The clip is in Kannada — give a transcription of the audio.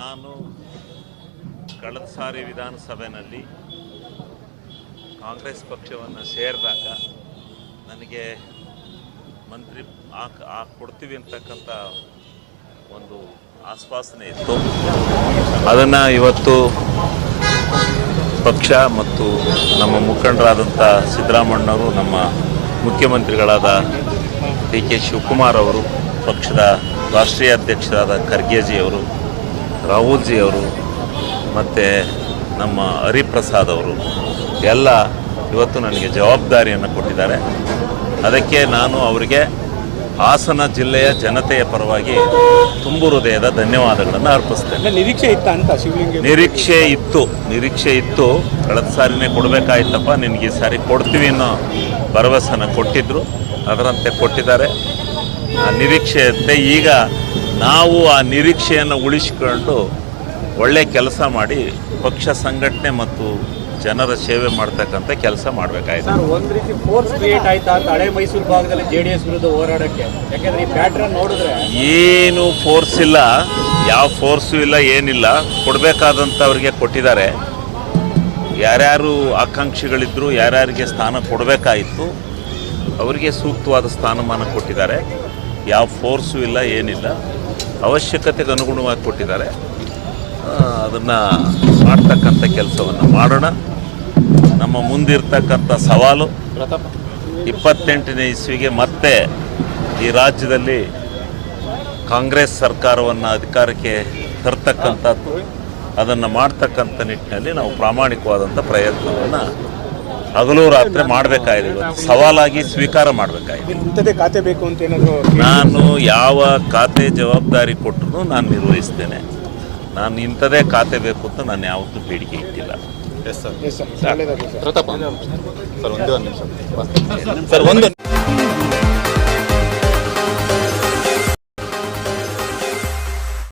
ನಾನು ಕಳೆದ ಸಾರಿ ವಿಧಾನಸಭೆಯಲ್ಲಿ ಕಾಂಗ್ರೆಸ್ ಪಕ್ಷವನ್ನು ಸೇರಿದಾಗ ನನಗೆ ಮಂತ್ರಿ ಕೊಡ್ತೀವಿ ಅಂತಕ್ಕಂಥ ಒಂದು ಆಶ್ವಾಸನೆ ಇತ್ತು. ಅದನ್ನು ಇವತ್ತು ಪಕ್ಷ ಮತ್ತು ನಮ್ಮ ಮುಖಂಡರಾದಂಥ ಸಿದ್ದರಾಮಣ್ಣವರು, ನಮ್ಮ ಮುಖ್ಯಮಂತ್ರಿಗಳಾದ ಡಿ ಕೆ ಶಿವಕುಮಾರ್ ಅವರು, ಪಕ್ಷದ ರಾಷ್ಟ್ರೀಯ ಅಧ್ಯಕ್ಷರಾದ ಖರ್ಗೆಜಿಯವರು, ರಾಹುಲ್ಜಿಯವರು ಮತ್ತು ನಮ್ಮ ಹರಿಪ್ರಸಾದ್ ಅವರು ಎಲ್ಲ ಇವತ್ತು ನನಗೆ ಜವಾಬ್ದಾರಿಯನ್ನು ಕೊಟ್ಟಿದ್ದಾರೆ. ಅದಕ್ಕೆ ನಾನು ಅವರಿಗೆ ಹಾಸನ ಜಿಲ್ಲೆಯ ಜನತೆಯ ಪರವಾಗಿ ತುಂಬು ಹೃದಯದ ಧನ್ಯವಾದಗಳನ್ನು ಅರ್ಪಿಸ್ತೇನೆ. ನಿರೀಕ್ಷೆ ಇತ್ತು. ಕಳೆದ ಸಾರಿನೇ ಕೊಡಬೇಕಾಯ್ತಪ್ಪ, ನಿನಗೆ ಈ ಸಾರಿ ಕೊಡ್ತೀವಿ ಅನ್ನೋ ಭರವಸೆನ ಕೊಟ್ಟಿದ್ದರು, ಅದರಂತೆ ಕೊಟ್ಟಿದ್ದಾರೆ. ಆ ನಿರೀಕ್ಷೆಯಂತೆ ಈಗ ನಾವು ಆ ನಿರೀಕ್ಷೆಯನ್ನು ಉಳಿಸಿಕೊಂಡು ಒಳ್ಳೆ ಕೆಲಸ ಮಾಡಿ ಪಕ್ಷ ಸಂಘಟನೆ ಮತ್ತು ಜನರ ಸೇವೆ ಮಾಡ್ತಕ್ಕಂಥ ಕೆಲಸ ಮಾಡಬೇಕಾಯ್ತು. ಸರ್, ಒಂದು ರೀತಿ ಫೋರ್ಸ್ ಕ್ರಿಯೇಟ್ ಆಯ್ತಾ ಅಂತ ಹಳೆ ಮೈಸೂರು ಭಾಗದಲ್ಲಿ JDS ವಿರುದ್ಧ ಹೋರಾಡೋಕ್ಕೆ? ಯಾಕೆಂದ್ರೆ ಈ ಪ್ಯಾಟ್ರನ್ ನೋಡಿದ್ರೆ ಏನು ಫೋರ್ಸ್ ಇಲ್ಲ, ಯಾವ ಫೋರ್ಸು ಇಲ್ಲ, ಏನಿಲ್ಲ. ಕೊಡಬೇಕಾದಂಥವ್ರಿಗೆ ಕೊಟ್ಟಿದ್ದಾರೆ. ಯಾರ್ಯಾರು ಆಕಾಂಕ್ಷಿಗಳಿದ್ರು, ಯಾರ್ಯಾರಿಗೆ ಸ್ಥಾನ ಕೊಡಬೇಕಾಯಿತು ಅವರಿಗೆ ಸೂಕ್ತವಾದ ಸ್ಥಾನಮಾನ ಕೊಟ್ಟಿದ್ದಾರೆ. ಯಾವ ಫೋರ್ಸು ಇಲ್ಲ, ಏನಿಲ್ಲ. ಅವಶ್ಯಕತೆಗೆ ಅನುಗುಣವಾಗಿ ಕೊಟ್ಟಿದ್ದಾರೆ. ಅದನ್ನು ಮಾಡ್ತಕ್ಕಂಥ ಕೆಲಸವನ್ನು ಮಾಡೋಣ. ನಮ್ಮ ಮುಂದಿರ್ತಕ್ಕಂಥ ಸವಾಲು 28ನೇ ಇಸ್ವಿಗೆ ಮತ್ತೆ ಈ ರಾಜ್ಯದಲ್ಲಿ ಕಾಂಗ್ರೆಸ್ ಸರ್ಕಾರವನ್ನು ಅಧಿಕಾರಕ್ಕೆ ತರ್ತಕ್ಕಂಥದ್ದು. ಅದನ್ನು ಮಾಡ್ತಕ್ಕಂಥ ನಿಟ್ಟಿನಲ್ಲಿ ನಾವು ಪ್ರಾಮಾಣಿಕವಾದಂಥ ಪ್ರಯತ್ನವನ್ನು ಹಗಲು ರಾತ್ರಿ ಮಾಡಬೇಕಾಗಿದೆ. ಸವಾಲಾಗಿ ಸ್ವೀಕಾರ ಮಾಡಬೇಕಾಗಿದೆ. ಇಂಥದ್ದೇ ಖಾತೆ ಬೇಕು ಅಂತ ಏನಾದರೂ ನಾನು ಯಾವ ಖಾತೆ ಜವಾಬ್ದಾರಿ ಕೊಟ್ಟರು ನಾನು ನಿರ್ವಹಿಸ್ತೇನೆ. ನಾನು ಇಂಥದೇ ಖಾತೆ ಬೇಕು ಅಂತ ನಾನು ಯಾವತ್ತೂ ಬೇಡಿಕೆ ಇಟ್ಟಿಲ್ಲ. ಸರ್, ಒಂದೇ ಒಂದು ನಿಮಿಷ ಸರ್,